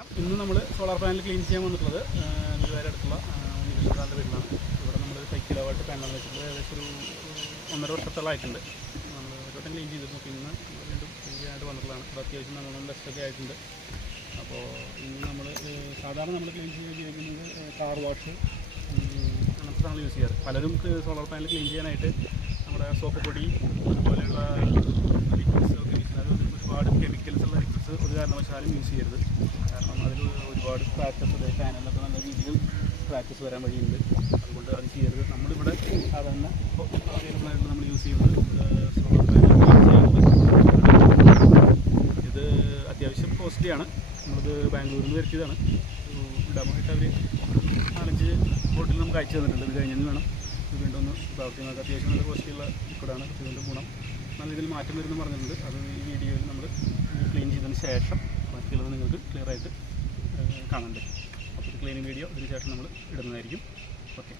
ഇന്ന് നമ്മൾ solar panel clean ചെയ്യാൻ വന്നിട്ടുള്ളത് ഗുരുവായൂർ അടുത്തുള്ള നികേഷ് വീട്ടിലാണ്. ഇവിടെ നമ്മൾ 5 കിലോവാട്ട് പാനൽ വെച്ചിട്ട് ഏകദേശം ഒരു 1.5 വർഷത്തോളമായിട്ടുണ്ട്. നമ്മൾ ഒരു വട്ടം ക്ലീൻ ചെയ്തിരുന്നു. പിന്നെ വീണ്ടും ക്ലീൻ ചെയ്യാനായിട്ട് വന്നിട്ടുള്ളതാണ്. ഇവിടെ അത്യാവശ്യം നല്ലോണം ഡസ്റ്റൊക്കെ ആയിട്ടുണ്ട്. അപ്പോൾ ഇന്ന് നമ്മൾ സാധാരണ നമ്മൾ ക്ലീൻ ചെയ്യുന്നത് കാർ വാഷ് അങ്ങനത്തെ സാധനങ്ങൾ യൂസ് ചെയ്യാറ്. പലരും സോളാർ പാനൽ ക്ലീൻ ചെയ്യാനായിട്ട് നമ്മുടെ സോപ്പ് പൊടി അതുപോലെയുള്ള ലിക്വിഡ്സ് ഒക്കെ യൂസ് ചെയ്യുന്നത്. ഒരുപാട് കെമിക്കൽസ് ഉള്ള ലിക്വിഡ്സ് ഒരു കാരണവശാലും യൂസ് ചെയ്യരുത്. കാരണം അതിൽ ഒരുപാട് സ്ക്രാച്ചസ് പാനലൊക്കെ നല്ല രീതിയിൽ സ്ക്രാച്ചസ് വരാൻ വഴിയുണ്ട്. അതുകൊണ്ട് അത് ചെയ്യരുത്. നമ്മളിവിടെ സാധാരണ അവൈലബിൾ ആയിട്ട് നമ്മൾ യൂസ് ചെയ്യുന്നത് സോളാർ പാനൽ. ഇത് അത്യാവശ്യം കോസ്റ്റ്ലിയാണ്. നമ്മളിത് ബാംഗ്ലൂരിൽ നിന്ന് വരുത്തിയതാണ്. ഡെമോയിട്ട് അവർ 4-5 ബോട്ടിൽ നമുക്ക് അയച്ചു തന്നിട്ടുണ്ട്. ഇത് കഴിഞ്ഞെന്ന് വേണം ഇത് വീണ്ടും ഒന്ന് പ്രവർത്തിക്കുന്നത്. അത്യാവശ്യം നല്ല കോസ്റ്റ്ലിയുള്ള ലിക്വിഡാണ്. ഇതിൻ്റെ ഗുണം നല്ല രീതിയിൽ മാറ്റം വരുമെന്ന് പറഞ്ഞിട്ടുണ്ട്. അത് ഈ വീഡിയോയിൽ നമ്മൾ ക്ലീൻ ചെയ്തതിന് ശേഷം ബാക്കിയുള്ളത് നിങ്ങൾക്ക് ക്ലിയറായിട്ട് കാണാൻ പറ്റും. അപ്പോൾ ഒരു ക്ലീനിങ് വീഡിയോ ഇതിന് ശേഷം നമ്മൾ ഇടുന്നതായിരിക്കും. ഓക്കെ.